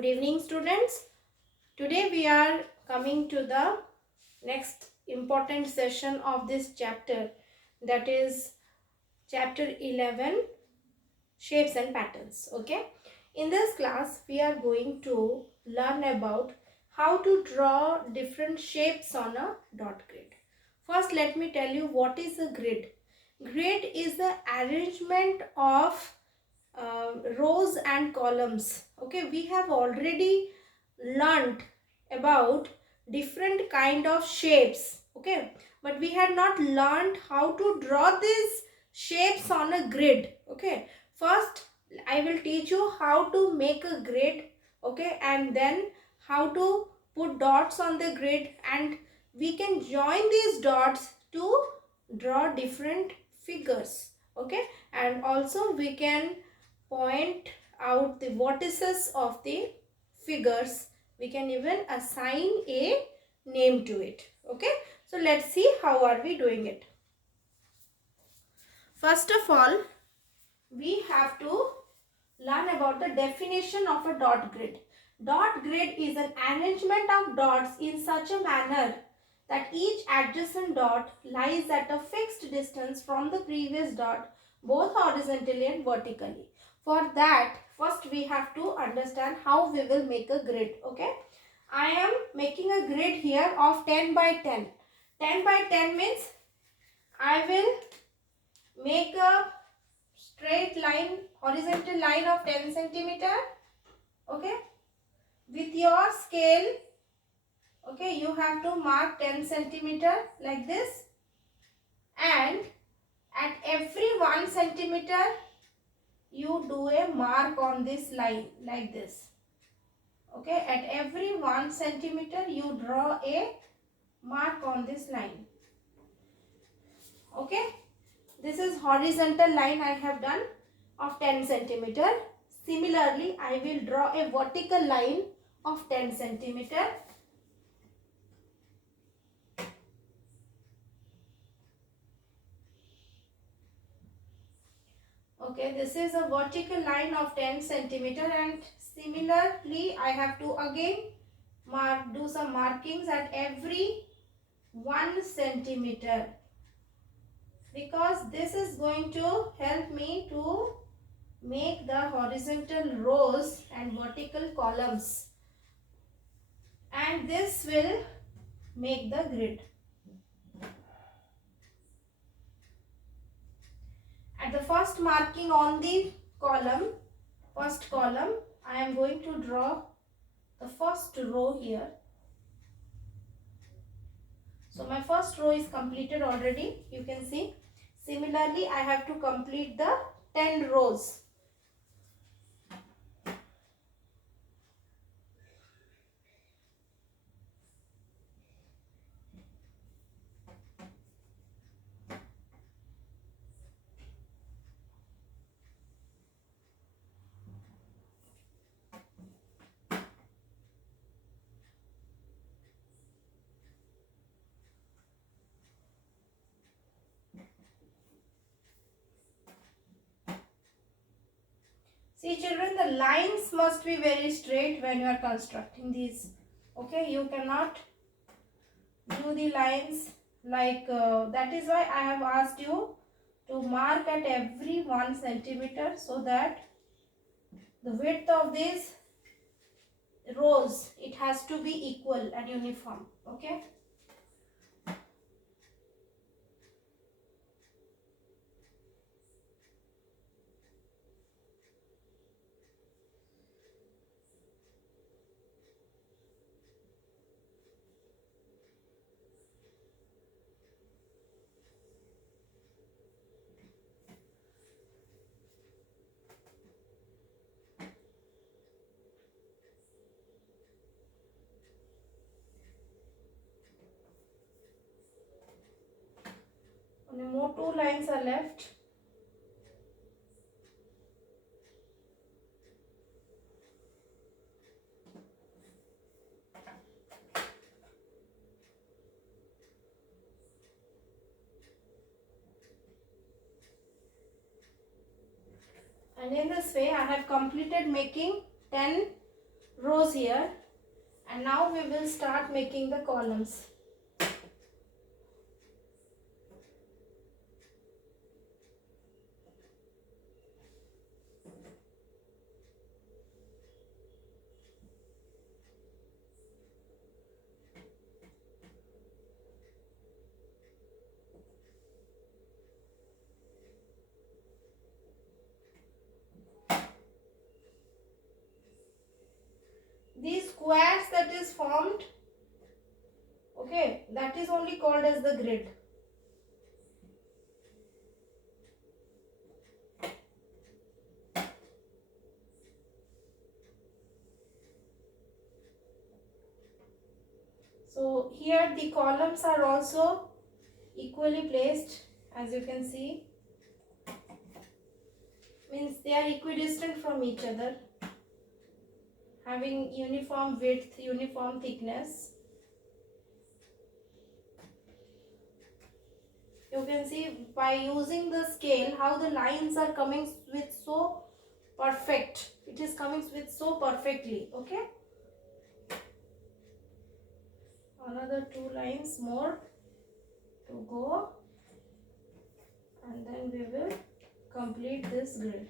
Good evening, students. Today we are coming to the next important session of this chapter, that is chapter 11, shapes and patterns. Okay, in this class we are going to learn about how to draw different shapes on a dot grid. First, let me tell you what is a grid. Grid is the arrangement of rows and columns. Okay, we have already learned about different kind of shapes. Okay, but we had not learned how to draw these shapes on a grid. Okay, first I will teach you how to make a grid. Okay, and then how to put dots on the grid, and we can join these dots to draw different figures. Okay, and also we can point out the vertices of the figures. We can even assign a name to it. Okay, so let's see how are we doing it. First of all, we have to learn about the definition of a dot grid. Dot grid is an arrangement of dots in such a manner that each adjacent dot lies at a fixed distance from the previous dot, both horizontally and vertically. For that, first we have to understand how we will make a grid. Okay, I am making a grid here of 10 by 10. 10 by 10 means I will make a straight line, horizontal line of 10 centimeter. Okay, with your scale, okay, you have to mark 10 centimeter like this, and at every 1 centimeter you do a mark on this line like this. Okay, at every 1 centimeter you draw a mark on this line. Okay, this is horizontal line I have done of 10 centimeter. Similarly, I will draw a vertical line of 10 centimeter. Okay, this is a vertical line of 10 centimeter, and similarly I have to again do some markings at every 1 centimeter, because this is going to help me to make the horizontal rows and vertical columns, and this will make the grid. At the first marking on the first column, I am going to draw the first row here. So my first row is completed already, you can see. Similarly, I have to complete the 10 rows. See children, the lines must be very straight when you are constructing these. Okay, you cannot do the lines like that is why I have asked you to mark at every 1 centimeter, so that the width of these rows, it has to be equal and uniform. Okay. Only more 2 lines are left. And in this way I have completed making 10 rows here, and now we will start making the columns. These squares that is formed, okay, that is only called as the grid. So here the columns are also equally placed, as you can see, means they are equidistant from each other, having uniform width, uniform thickness. You can see by using the scale how the lines are coming with so perfect. It is coming with so perfectly. Okay. Another 2 lines more to go, and then we will complete this grid.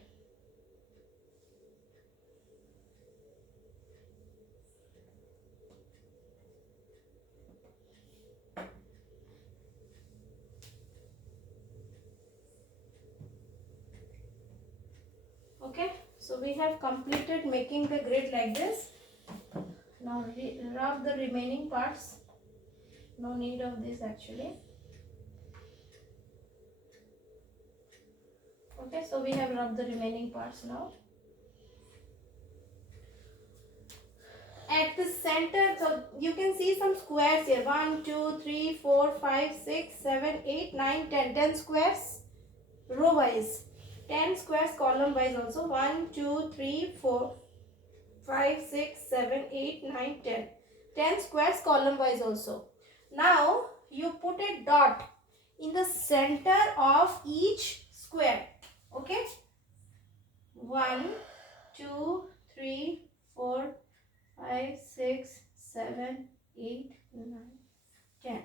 Okay, so we have completed making the grid like this. Now rub the remaining parts. No need of this actually. Okay, so we have rubbed the remaining parts now. At the center, so you can see some squares here. 1, 2, 3, 4, 5, 6, 7, 8, 9, 10. 10 squares row wise. 10 squares column wise also. 1, 2, 3, 4, 5, 6, 7, 8, 9, 10. 10 squares column wise also. Now you put a dot in the center of each square. Okay. 1, 2, 3, 4, 5, 6, 7, 8, 9, 10.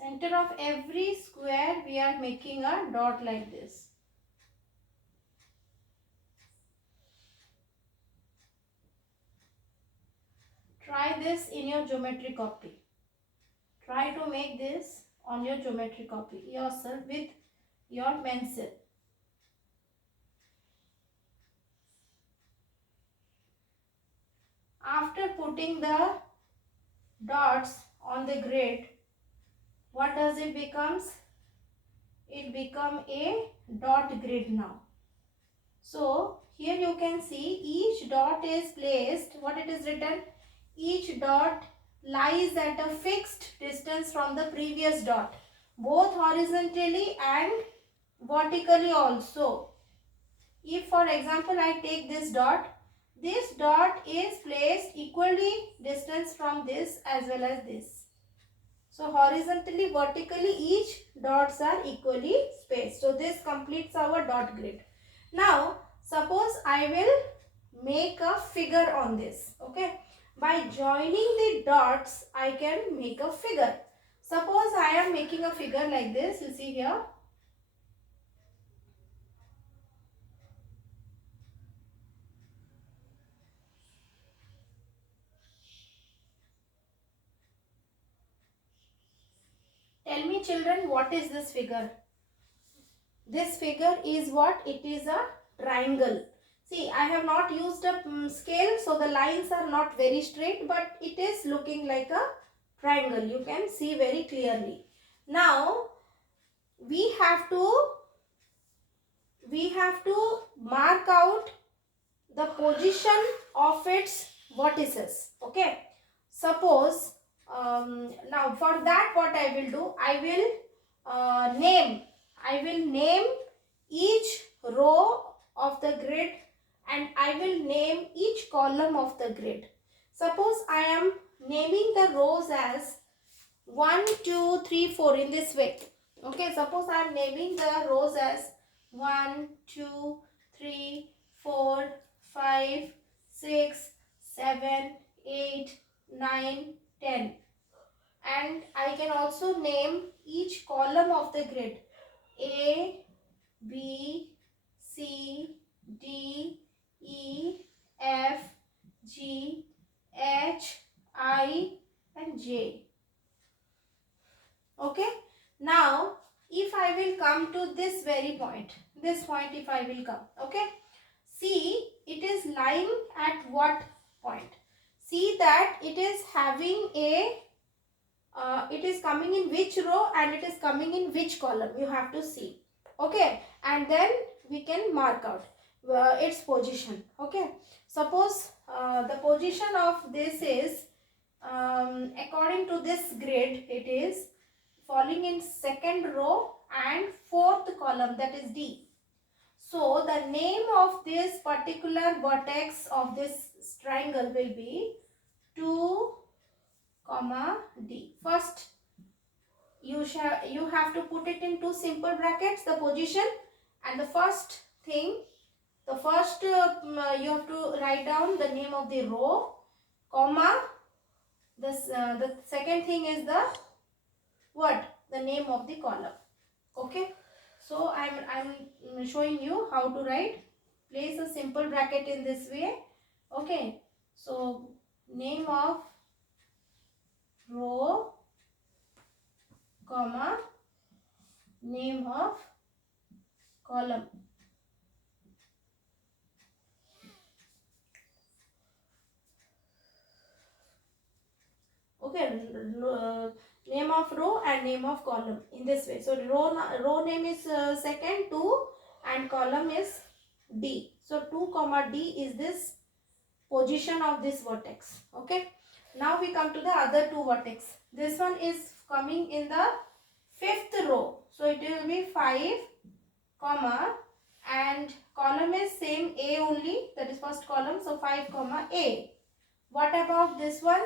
Center of every square we are making a dot like this. Try this in your geometry copy. Try to make this on your geometry copy yourself with your pencil. After putting the dots on the grid, what does it becomes? It become a dot grid now. So here you can see each dot is placed, what it is written, each dot lies at a fixed distance from the previous dot, both horizontally and vertically also. If for example I take this dot is placed equally distance from this as well as this. So horizontally, vertically each dots are equally spaced. So this completes our dot grid. Now suppose I will make a figure on this. Okay. By joining the dots I can make a figure. Suppose I am making a figure like this. You see here. Tell me children, what is this figure? This figure is what? It is a triangle. See, I have not used a scale, so the lines are not very straight, but it is looking like a triangle. You can see very clearly. Now, we have to mark out the position of its vertices. Okay. Suppose, now for that what I will do, I will name each row of the grid and I will name each column of the grid. Suppose I am naming the rows as 1, 2, 3, 4 in this way. Okay, suppose I am naming the rows as 1, 2, 3, 4, 5, 6, 7, 8, 9, 10. And I can also name each column of the grid A, B, C, D, E, F, G, H, I and J. Okay. Now, if I will come to this very point, this point if I will come, okay. See, it is lying at what point? See that it is having a, it is coming in which row and it is coming in which column. You have to see. Okay. And then we can mark out its position. Okay. Suppose the position of this is, according to this grid, it is falling in second row and fourth column, that is D. So the name of this particular vertex of this triangle will be 2, D. First you have to put it in two simple brackets, the position, and the first thing, the first you have to write down the name of the row, comma, the second thing is the what? The name of the column. Okay. So I'm showing you how to write. Place a simple bracket in this way. Okay. So name of row, comma, name of column. Okay. Name of row and name of column in this way. So row name is second 2 and column is D. So 2 comma D is this position of this vertex. Okay. Now we come to the other two vertex. This one is coming in the fifth row. So it will be 5 comma and column is same A only, that is first column. So 5 comma A. What about this one?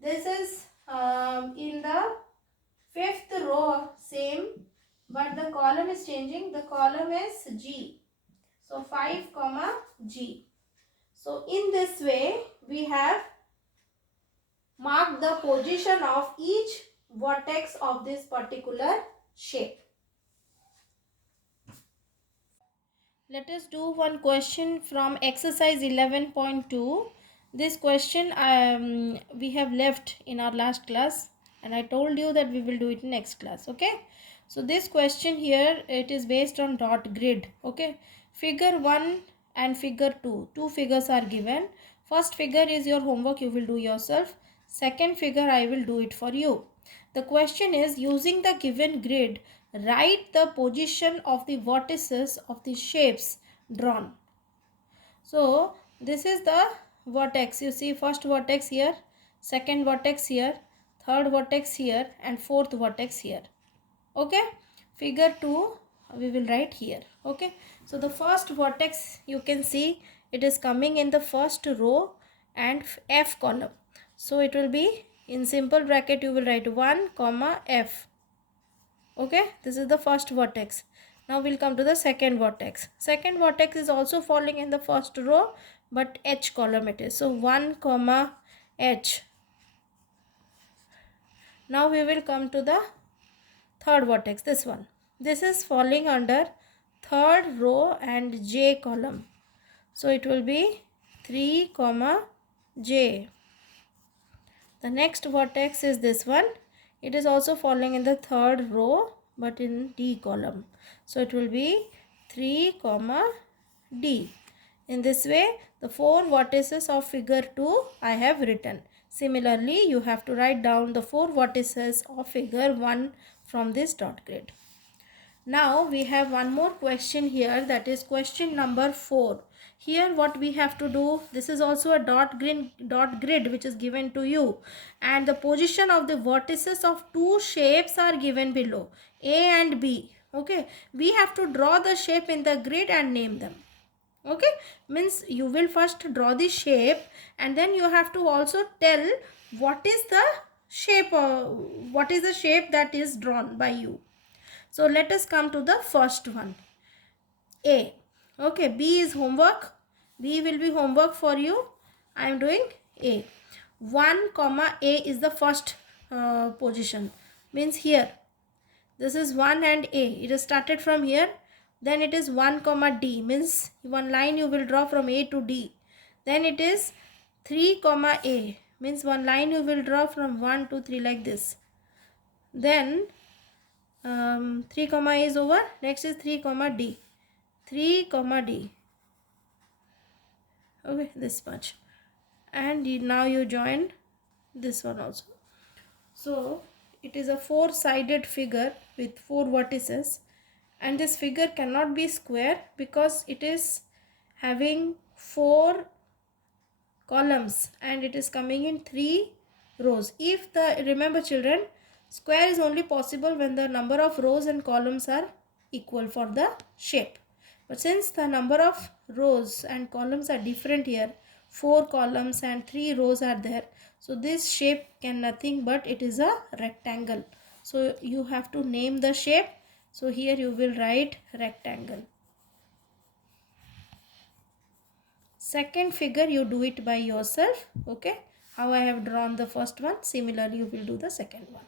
This is in the fifth row same, but the column is changing. The column is G. So 5 comma G. So in this way we have marked the position of each vertex of this particular shape. Let us do one question from exercise 11.2. This question we have left in our last class and I told you that we will do it in next class. Okay. So this question here, it is based on dot grid. Okay. Figure 1 and figure 2. Two figures are given. First figure is your homework, you will do yourself. Second figure I will do it for you. The question is, using the given grid, write the position of the vertices of the shapes drawn. So this is the vertex. You see first vertex here, second vertex here, third vertex here and fourth vertex here. Okay. Figure 2 we will write here. Okay. So the first vertex you can see it is coming in the first row and F column. So it will be in simple bracket you will write 1 comma F. Okay. This is the first vertex. Now we'll come to the second vertex. Second vertex is also falling in the first row but H column it is. So 1 comma H. Now we will come to the third vertex, this one. This is falling under third row and J column. So it will be 3 comma J. The next vertex is this one. It is also falling in the third row but in D column. So it will be 3 comma D. In this way the four vertices of figure 2 I have written. Similarly you have to write down the four vertices of figure 1 from this dot grid. Now we have one more question here, that is question number 4. Here what we have to do, this is also a dot grid which is given to you, and the position of the vertices of two shapes are given below, A and B. Okay, we have to draw the shape in the grid and name them. Okay, means you will first draw the shape and then you have to also tell what is the shape, what is the shape that is drawn by you. So let us come to the first one, A. Okay, B is homework. B will be homework for you. I am doing A. 1 comma A is the first position, means here this is 1 and A, it is started from here. Then it is 1 comma D, means one line you will draw from A to D. Then it is 3 comma A, means one line you will draw from 1 to 3 like this. Then 3 comma A is over. Next is 3 comma D. 3 comma D. Okay, this much. And now you join this one also. So it is a four-sided figure with four vertices, and this figure cannot be square because it is having four columns and it is coming in 3 rows. If the, remember children, square is only possible when the number of rows and columns are equal for the shape. But since the number of rows and columns are different here, 4 columns and 3 rows are there, so this shape can nothing but it is a rectangle. So you have to name the shape. So here you will write rectangle. Second figure you do it by yourself. Okay, how I have drawn the first one, similarly you will do the second one.